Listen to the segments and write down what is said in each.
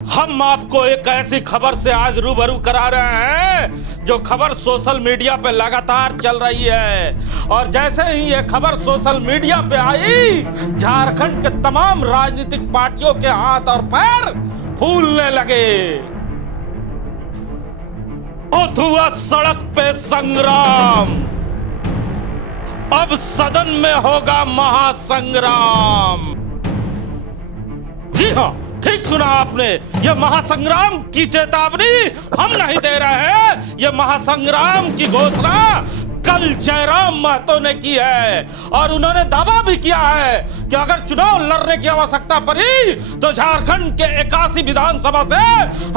हम आपको एक ऐसी खबर से आज रूबरू करा रहे हैं जो खबर सोशल मीडिया पे लगातार चल रही है। और जैसे ही ये खबर सोशल मीडिया पे आई, झारखंड के तमाम राजनीतिक पार्टियों के हाथ और पैर फूलने लगे। हुआ सड़क पे संग्राम, अब सदन में होगा महासंग्राम। जी हां, ठीक सुना आपने, यह महासंग्राम की चेतावनी हम नहीं दे रहे हैं, यह महासंग्राम की घोषणा कल जयराम महतो ने की है। और उन्होंने दावा भी किया है कि अगर चुनाव लड़ने की आवश्यकता पड़ी तो झारखंड के 81 विधानसभा से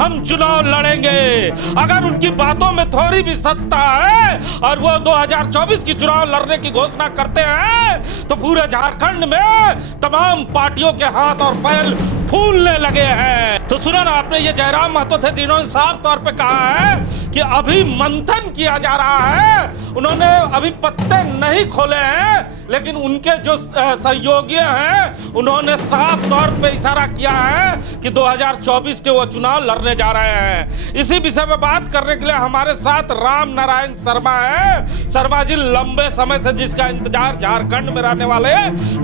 हम चुनाव लड़ेंगे। अगर उनकी बातों में थोड़ी भी सत्ता है और वो 2024 की चुनाव लड़ने की घोषणा करते हैं तो पूरे झारखंड में तमाम पार्टियों के हाथ और पैर फूलने लगे हैं। तो सुना ना आपने, ये जयराम महतो थे जिन्होंने साफ तौर पे कहा है कि अभी मंथन किया जा रहा है। उन्होंने अभी पत्ते नहीं खोले हैं, लेकिन उनके जो सहयोगी हैं उन्होंने साफ तौर पे इशारा किया है कि 2024 के वो चुनाव लड़ने जा रहे हैं। इसी विषय में बात करने के लिए हमारे साथ राम नारायण शर्मा है। शर्मा जी, लंबे समय से जिसका इंतजार झारखंड में रहने वाले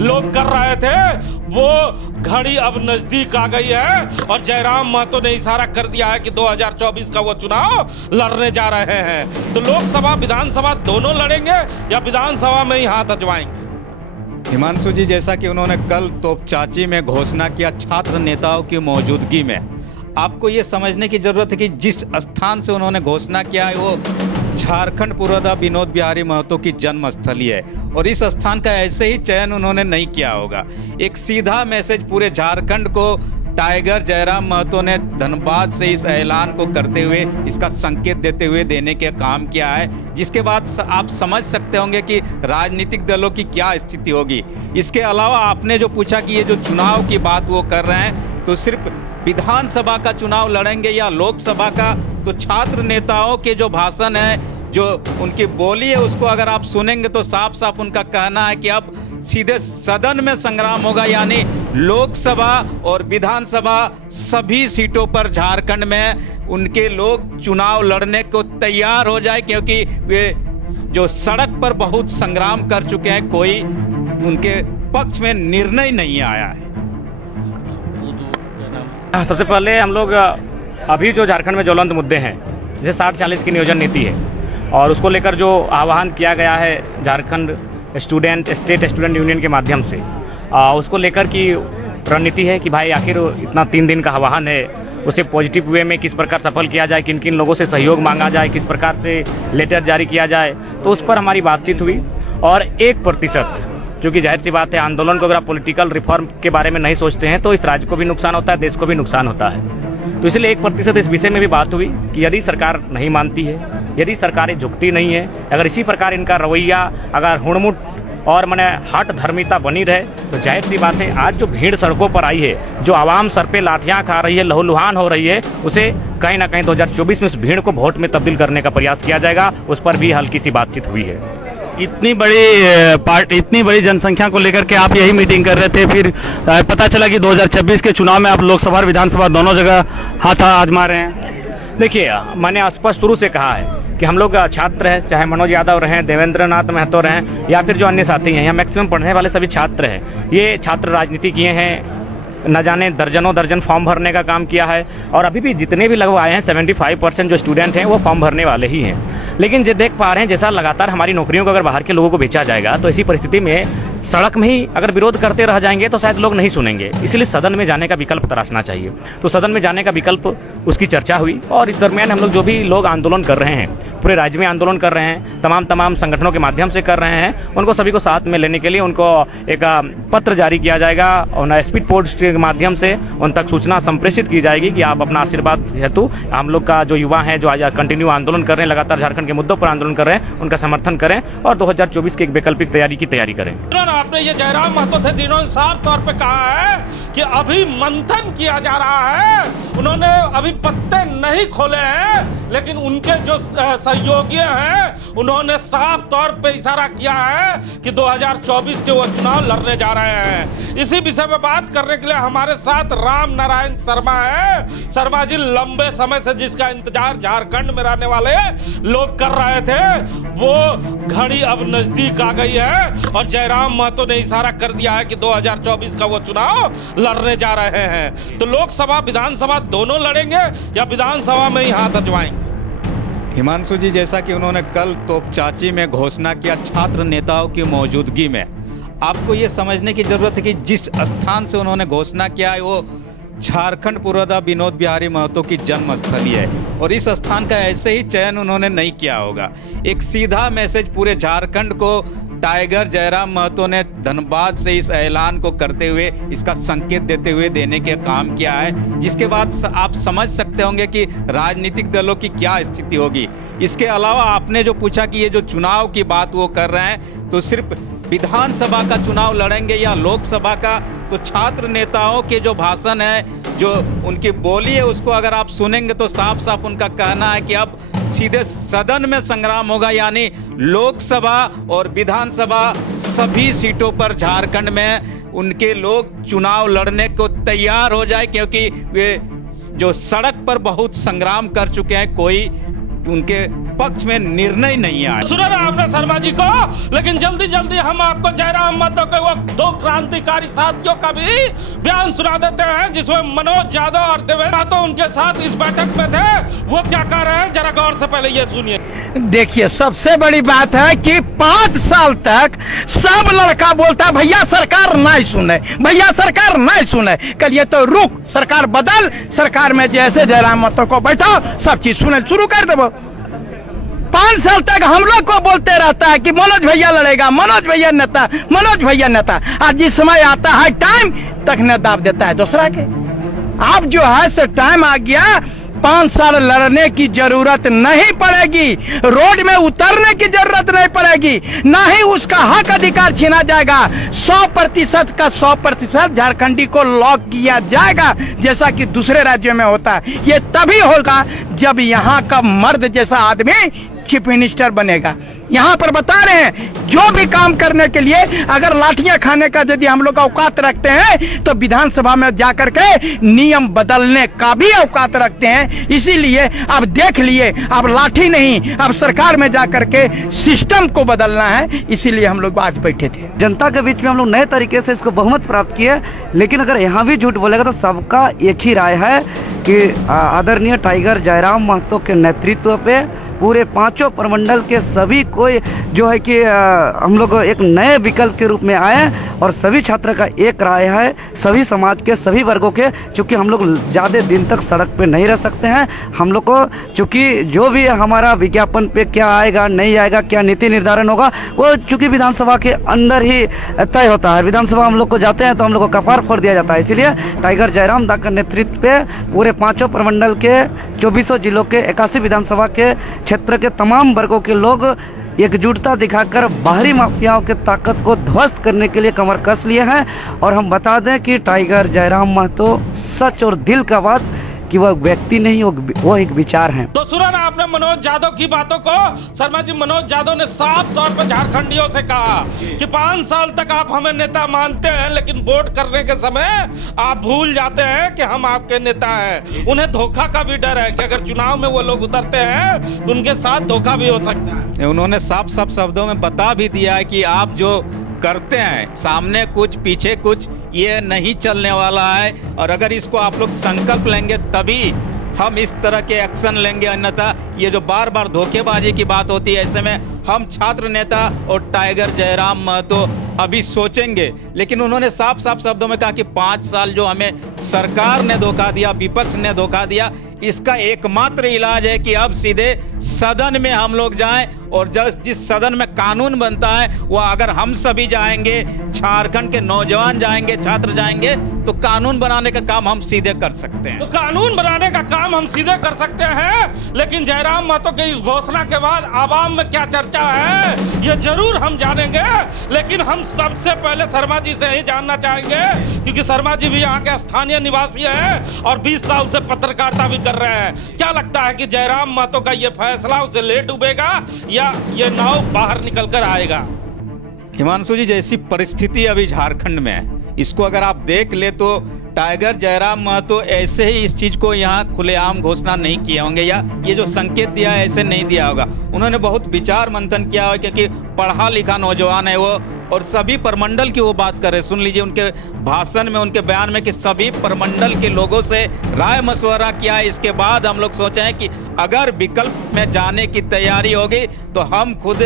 लोग कर रहे थे, वो घड़ी अब नजदीक आ गई है और जयराम महतो ने इशारा कर दिया है कि 2024 का वो चुनाव लड़ने जा रहे हैं। तो लोकसभा विधानसभा दोनों लड़ेंगे या विधानसभा में ही हाथ अजमाएंगे? हिमांशु जी, जैसा कि उन्होंने कल तोपचाची में घोषणा किया छात्र नेताओं की मौजूदगी में, आपको ये समझने की जरूरत है कि जिस स्थान से उन्होंने घोषणा किया है वो झारखंड पुरोधा विनोद बिहारी महतो की जन्मस्थली है और इस स्थान का ऐसे ही चयन उन्होंने नहीं किया होगा। एक सीधा मैसेज पूरे झारखंड को टाइगर जयराम महतो ने धनबाद से इस ऐलान को करते हुए, इसका संकेत देते हुए देने के काम किया है, जिसके बाद आप समझ सकते होंगे कि राजनीतिक दलों की क्या स्थिति होगी। इसके अलावा आपने जो पूछा कि ये जो चुनाव की बात वो कर रहे हैं, तो सिर्फ विधानसभा का चुनाव लड़ेंगे या लोकसभा का, तो छात्र नेताओं के जो भाषण है, जो उनकी बोली है, उसको अगर आप सुनेंगे तो साफ साफ उनका कहना है कि अब सीधे सदन में संग्राम होगा, यानी लोकसभा और विधानसभा सभी सीटों पर झारखंड में उनके लोग चुनाव लड़ने को तैयार हो जाए, क्योंकि वे जो सड़क पर बहुत संग्राम कर चुके हैं, कोई उनके पक्ष में निर्णय नहीं आया है। सबसे पहले हम लोग अभी जो झारखंड में ज्वलंत मुद्दे हैं, जैसे 60-40 की नियोजन नीति है और उसको लेकर जो आह्वान किया गया है झारखंड स्टेट स्टूडेंट यूनियन के माध्यम से, उसको लेकर की रणनीति है कि भाई आखिर इतना 3 दिन का आह्वान है, उसे पॉजिटिव वे में किस प्रकार सफल किया जाए, किन किन लोगों से सहयोग मांगा जाए, किस प्रकार से लेटर जारी किया जाए। तो उस पर हमारी बातचीत हुई और 1%, जो कि जाहिर सी बात है, आंदोलन को अगर आप पॉलिटिकल रिफॉर्म के बारे में नहीं सोचते हैं तो इस राज्य को भी नुकसान होता है, देश को भी नुकसान होता है। तो इसलिए 1% इस विषय में भी बात हुई कि यदि सरकार नहीं मानती है, यदि सरकारें झुकती नहीं है, अगर इसी प्रकार इनका रवैया अगर हुड़मुड़ और माने हट धर्मिता बनी रहे, तो जाहिर सी बात है आज जो भीड़ सड़कों पर आई है, जो आवाम सर पे लाठियां खा रही है, लहूलुहान हो रही है, उसे कहीं ना कहीं 2024 में उस भीड़ को वोट में तब्दील करने का प्रयास किया जाएगा। उस पर भी हल्की सी बातचीत हुई है। इतनी बड़ी जनसंख्या को लेकर के आप यही मीटिंग कर रहे थे, फिर पता चला कि 2026 के चुनाव में आप लोकसभा और विधानसभा दोनों जगह हाथ आजमा रहे हैं। देखिए, मैंने स्पष्ट शुरू से कहा है कि हम लोग छात्र हैं, चाहे मनोज यादव रहें, देवेंद्र नाथ महतो रहें या फिर जो अन्य साथी हैं, यहाँ मैक्सिमम पढ़ने वाले सभी छात्र हैं। ये छात्र राजनीति किए हैं, न जाने दर्जन फॉर्म भरने का काम किया है और अभी भी जितने भी लगभग आए हैं 75% जो स्टूडेंट हैं वो फॉर्म भरने वाले ही हैं। लेकिन जो देख पा रहे हैं, जैसा लगातार हमारी नौकरियों को अगर बाहर के लोगों को बेचा जाएगा, तो इसी परिस्थिति में सड़क में ही अगर विरोध करते रह जाएंगे तो शायद लोग नहीं सुनेंगे। इसलिए सदन में जाने का विकल्प तलाशना चाहिए। तो सदन में जाने का विकल्प, उसकी चर्चा हुई और इस दरमियान हम लोग जो भी लोग आंदोलन कर रहे हैं, पूरे राज्य में आंदोलन कर रहे हैं, तमाम संगठनों के माध्यम से कर रहे हैं, उनको सभी को साथ में लेने के लिए उनको एक पत्र जारी किया जाएगा और स्पीड पोस्ट के माध्यम से उन तक सूचना संप्रेषित की जाएगी कि आप अपना आशीर्वाद हेतु हम लोग का जो युवा हैं, जो आज कंटिन्यू आंदोलन कर रहे हैं, लगातार झारखंड के मुद्दों पर आंदोलन कर रहे हैं, उनका समर्थन करें और 2024 की एक वैकल्पिक तैयारी करें। आपने ये जयराम महतो थे जिन्होंने साफ तौर पे कहा है कि अभी मंथन किया जा रहा है, उन्होंने अभी पत्ते नहीं खोले हैं, लेकिन उनके जो सहयोगी हैं उन्होंने साफ तौर पे इशारा किया है कि 2024 के वो चुनाव लड़ने जा रहे हैं। इसी विषय में बात करने के लिए हमारे साथ राम नारायण शर्मा है। शर्मा जी, लंबे समय से जिसका इंतजार झारखंड में रहने वाले लोग कर रहे थे, वो घड़ी अब नजदीक आ गई है और जयराम महतो ने इशारा कर दिया है कि 2024 का वो चुनाव लड़ने जा रहे हैं। तो लोकसभा विधानसभा दोनों लड़ेंगे या विधानसभा में ही हाथ अजमाएंगे? हिमांशु जी, जैसा कि उन्होंने कल तोपचाची में घोषणा किया छात्र नेताओं की मौजूदगी में, आपको ये समझने की जरूरत है कि जिस स्थान से उन्होंने घोषणा किया है वो झारखंड पुरोधा विनोद बिहारी महतो की जन्मस्थली है और इस स्थान का ऐसे ही चयन उन्होंने नहीं किया होगा। एक सीधा मैसेज पूरे झारखंड को टाइगर जयराम महतो ने धनबाद से इस ऐलान को करते हुए, इसका संकेत देते हुए देने के काम किया है, जिसके बाद आप समझ सकते होंगे कि राजनीतिक दलों की क्या स्थिति होगी। इसके अलावा आपने जो पूछा कि ये जो चुनाव की बात वो कर रहे हैं, तो सिर्फ विधानसभा का चुनाव लड़ेंगे या लोकसभा का, तो छात्र नेताओं के जो भाषण है, जो उनकी बोली है, उसको अगर आप सुनेंगे तो साफ साफ उनका कहना है कि अब सीधे सदन में संग्राम होगा, यानी लोकसभा और विधानसभा सभी सीटों पर झारखंड में उनके लोग चुनाव लड़ने को तैयार हो जाए, क्योंकि वे जो सड़क पर बहुत संग्राम कर चुके हैं, कोई उनके पक्ष में निर्णय नहीं आया। सुना ना आपने शर्मा जी को, लेकिन जल्दी जल्दी हम आपको जयराम महतो के वो दो क्रांतिकारी साथियों का भी बयान सुना देते हैं, जिसमें मनोज यादव और देवेंद्र महतो उनके साथ इस बैठक में थे। वो क्या कह रहे हैं, जरा गौर से पहले ये सुनिए। देखिए, सबसे बड़ी बात है कि 5 साल तक सब लड़का बोलता भैया सरकार नहीं सुने, भैया सरकार नहीं सुने। कल ये तो रुक, सरकार बदल, सरकार में जैसे जयराम महतो को बैठो, सब चीज सुने शुरू कर दो। 5 साल तक हम लोग को बोलते रहता है कि मनोज भैया लड़ेगा, मनोज भैया नेता, मनोज भैया नेता। आज जिस समय आता है टाइम, तक ने दाब देता है दूसरा के। अब जो है सो टाइम आ गया, 5 साल लड़ने की जरूरत नहीं पड़ेगी, रोड में उतरने की जरूरत नहीं पड़ेगी, ना ही उसका हक अधिकार छीना जाएगा। 100% का 100% झारखंडी को लॉक किया जाएगा, जैसा कि दूसरे राज्यों में होता है। ये तभी होगा जब यहाँ का मर्द जैसा आदमी चीफ मिनिस्टर बनेगा। यहाँ पर बता रहे हैं, जो भी काम करने के लिए अगर लाठियां खाने का यदि हम लोग औकात रखते हैं, तो विधानसभा में जाकर के नियम बदलने का भी औकात रखते हैं। इसीलिए अब देख लिए, अब लाठी नहीं, अब सरकार में जाकर के सिस्टम को बदलना है। इसीलिए हम लोग आज बैठे थे। जनता के बीच में हम लोग नए तरीके से इसको बहुमत प्राप्त किए, लेकिन अगर यहाँ भी झूठ बोलेगा तो सबका एक ही राय है कि आदरणीय टाइगर जयराम महतो के नेतृत्व पे पूरे 5 प्रमंडल के सभी कोई जो है कि हम लोग एक नए विकल्प के रूप में आए और सभी छात्र का एक राय है, सभी समाज के सभी वर्गों के, चूँकि हम लोग ज़्यादा दिन तक सड़क पे नहीं रह सकते हैं। हम लोग को चूँकि जो भी हमारा विज्ञापन पे क्या आएगा नहीं आएगा, क्या नीति निर्धारण होगा, वो चूँकि विधानसभा के अंदर ही तय होता है। विधानसभा हम लोग को जाते हैं तो हम लोग को कपार फोड़ दिया जाता है। इसलिए टाइगर जयराम दा के नेतृत्व पे पूरे 5 प्रमंडल के 24 जिलों के 81 विधानसभा के क्षेत्र के तमाम वर्गों के लोग एकजुटता दिखाकर बाहरी माफियाओं के ताकत को ध्वस्त करने के लिए कमर कस लिए हैं। और हम बता दें कि टाइगर जयराम महतो सच और दिल का बात कि वह व्यक्ति नहीं, वो एक विचार है। तो सुना ना आपने मनोज यादव की बातों को। शर्मा जी, मनोज यादव ने साफ तौर पर झारखंडियों से कहा कि 5 साल तक आप हमें नेता मानते हैं, लेकिन वोट करने के समय आप भूल जाते हैं कि हम आपके नेता हैं। उन्हें धोखा का भी डर है कि अगर चुनाव में वो लोग उतरते हैं तो उनके साथ धोखा भी हो सकता है। उन्होंने साफ साफ शब्दों में बता भी दिया है कि आप जो करते हैं, सामने कुछ पीछे कुछ, ये नहीं चलने वाला है। और अगर इसको आप लोग संकल्प लेंगे तभी हम इस तरह के एक्शन लेंगे, अन्यथा ये जो बार बार धोखेबाजी की बात होती है, ऐसे में हम छात्र नेता और टाइगर जयराम महतो अभी सोचेंगे। लेकिन उन्होंने साफ साफ शब्दों में कहा कि 5 साल जो हमें सरकार ने धोखा दिया, विपक्ष ने धोखा दिया, इसका एकमात्र इलाज है कि अब सीधे सदन में हम लोग जाएं और जिस सदन में कानून बनता है वह अगर हम सभी जाएंगे, झारखंड के नौजवान जाएंगे, छात्र जाएंगे, तो कानून बनाने का काम हम सीधे कर सकते हैं। तो कानून बनाने का काम हम सीधे कर सकते हैं, लेकिन जयराम महतो की इस घोषणा के बाद आवाम में क्या चर्चा है ये जरूर हम जानेंगे। लेकिन हम सबसे पहले शर्मा जी से ही जानना चाहेंगे, क्योंकि शर्मा जी भी यहाँ के स्थानीय निवासी हैं और 20 साल से पत्रकारिता भी कर रहे हैं। क्या लगता है कि जयराम महतो का ये फैसला उसे लेट डूबेगा या ये नाव बाहर निकल कर आएगा? हिमांशु जी, जैसी परिस्थिति अभी झारखंड में है, इसको अगर आप देख ले तो टाइगर जयराम महतो ऐसे ही इस चीज को यहाँ खुलेआम घोषणा नहीं किए होंगे, या ये जो संकेत दिया है ऐसे नहीं दिया होगा। उन्होंने बहुत विचार मंथन किया है, क्योंकि पढ़ा लिखा नौजवान है वो, और सभी प्रमंडल की वो बात कर रहे। सुन लीजिए उनके भाषण में, उनके बयान में कि सभी प्रमंडल के लोगों से राय मशवरा किया। इसके बाद हम लोग सोचे हैं कि अगर विकल्प में जाने की तैयारी होगी तो हम खुद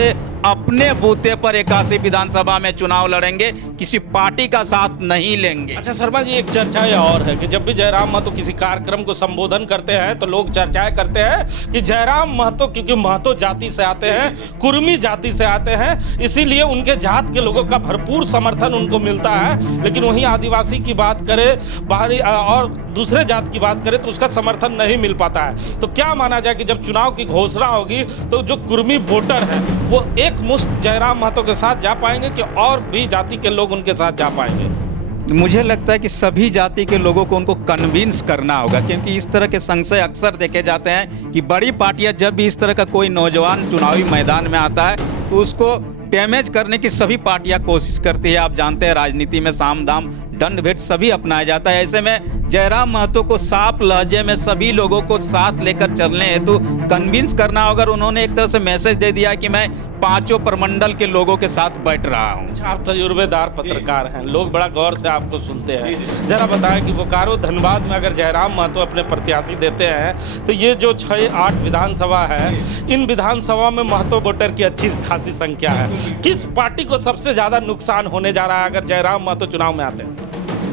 अपने बूते पर 81 विधानसभा में चुनाव लड़ेंगे, किसी पार्टी का साथ नहीं लेंगे। अच्छा शर्मा जी, एक चर्चा ये और है कि जब भी जयराम महतो किसी कार्यक्रम को संबोधन करते हैं तो लोग चर्चाएं करते हैं कि जयराम महतो, क्योंकि महतो जाति से आते हैं, कुर्मी जाति से आते हैं, इसीलिए उनके जात के लोगों का भरपूर समर्थन उनको मिलता है। लेकिन वहीं आदिवासी की बात करें, बाहरी और दूसरे जात की बात करें तो उसका समर्थन नहीं मिल पाता है। तो क्या माना जाए कि जब चुनाव की घोषणा होगी तो जो कुर्मी वोटर हैं वो एक मुश्त जयराम महतो के साथ जा पाएंगे कि और भी जाति के लोग उनके साथ जा पाएंगे? मुझे लगता है कि सभी जाति के लोगों को उनको कन्विंस करना होगा, क्योंकि इस तरह के संशय अक्सर देखे जाते हैं कि बड़ी पार्टियां जब भी इस तरह का कोई नौजवान चुनावी मैदान में आता है तो उसको डैमेज करने की सभी पार्टियां कोशिश करती है। आप जानते हैं राजनीति में साम दाम दंड भेद सभी अपनाया जाता है। ऐसे में जयराम महतो को साफ लहजे में सभी लोगों को साथ लेकर चलने हेतु कन्विंस करना होगा। उन्होंने एक तरह से मैसेज दे दिया कि मैं पांचों प्रमंडल के लोगों के साथ बैठ रहा हूँ। अच्छा, आप तजुर्बेदार पत्रकार हैं, लोग बड़ा गौर से आपको सुनते हैं। जरा बताएं कि बोकारो धनबाद में अगर जयराम महतो अपने प्रत्याशी देते हैं तो ये जो 6-8 विधानसभा है, इन विधानसभा में महतो वोटर की अच्छी खासी संख्या है। किस पार्टी को सबसे ज्यादा नुकसान होने जा रहा है अगर जयराम महतो चुनाव में आते हैं?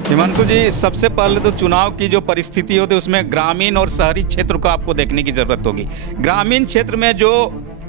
हिमांशु जी, सबसे पहले तो चुनाव की जो परिस्थिति होती है उसमें ग्रामीण और शहरी क्षेत्र को आपको देखने की जरूरत होगी। ग्रामीण क्षेत्र में जो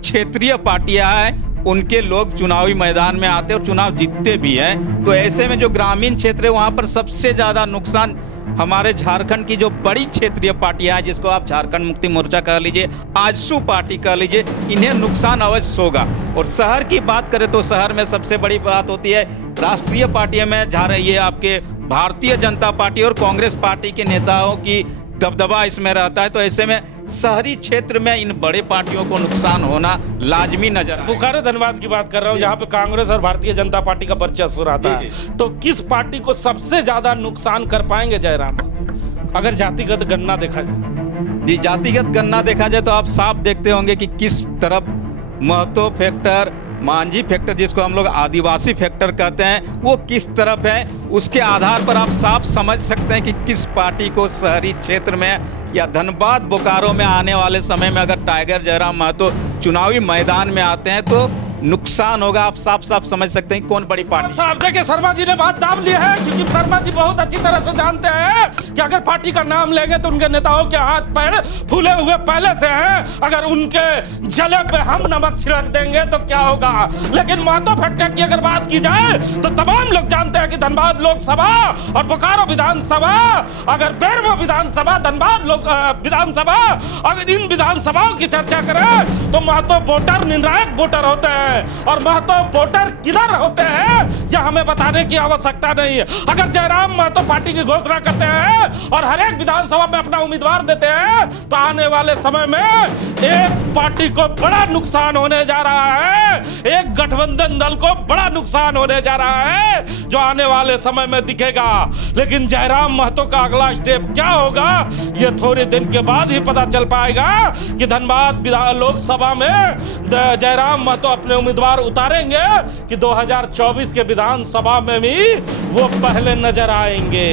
क्षेत्रीय पार्टियां हैं उनके लोग चुनावी मैदान में आते और चुनाव जीतते भी हैं। तो ऐसे में जो ग्रामीण क्षेत्र है वहाँ पर सबसे ज़्यादा नुकसान हमारे झारखंड की जो बड़ी क्षेत्रीय पार्टियां हैं, जिसको आप झारखंड मुक्ति मोर्चा कह लीजिए, आजसू पार्टी कह लीजिए, इन्हें नुकसान अवश्य होगा। और शहर की बात करें तो शहर में सबसे बड़ी बात होती है राष्ट्रीय पार्टियों में ये आपके भारतीय जनता पार्टी और कांग्रेस पार्टी के नेताओं की दबदबा इसमें रहता है। तो ऐसे में शहरी क्षेत्र में इन बड़े पार्टियों को नुकसान होना लाजमी नजर आता है। बोकारो धनबाद की बात कर रहा हूँ, जहाँ पे कांग्रेस और भारतीय जनता पार्टी का वर्चस्व रहता है। तो किस पार्टी को सबसे ज्यादा नुकसान कर पाएंगे जयराम अगर जातिगत गणना देखा जाए? जी, जातिगत गणना देखा जाए तो आप साफ देखते होंगे कि किस तरफ महतो फैक्टर, मांझी फैक्टर, जिसको हम लोग आदिवासी फैक्टर कहते हैं, वो किस तरफ है। उसके आधार पर आप साफ समझ सकते हैं कि किस पार्टी को शहरी क्षेत्र में या धनबाद बोकारो में आने वाले समय में अगर टाइगर जयराम महतो चुनावी मैदान में आते हैं तो नुकसान होगा। आप साफ साफ समझ सकते हैं कौन बड़ी पार्टी। साहब देखिए, शर्मा जी ने बात दाब ली है, क्योंकि शर्मा जी बहुत अच्छी तरह से जानते हैं कि अगर पार्टी का नाम लेंगे तो उनके नेताओं के हाथ पैर फूले हुए पहले से हैं। अगर उनके जले पे हम नमक छिड़क देंगे तो क्या होगा। लेकिन महतो फैक्टर की अगर बात की जाए तो तमाम लोग जानते हैं कि धनबाद लोकसभा और बोकारो विधानसभा, अगर बेरमो विधानसभा, धनबाद विधानसभा, अगर इन विधानसभाओं की चर्चा करें तो महतो वोटर निर्णायक वोटर होते हैं। और महतो वोटर किधर होते हैं यह हमें बताने की आवश्यकता नहीं है। अगर जयराम महतो पार्टी की घोषणा करते हैं और हर एक विधानसभा में अपना उम्मीदवार देते हैं तो आने वाले समय में एक पार्टी को बड़ा नुकसान होने जा रहा है, एक गठबंधन दल को बड़ा नुकसान होने जा रहा है, जो आने वाले समय में दिखेगा। लेकिन जयराम महतो का अगला स्टेप क्या होगा यह थोड़े दिन के बाद ही पता चल पाएगा कि धनबाद लोकसभा में जयराम महतो अपने उम्मीदवार उतारेंगे कि 2024 के विधानसभा में भी वो पहले नजर आएंगे।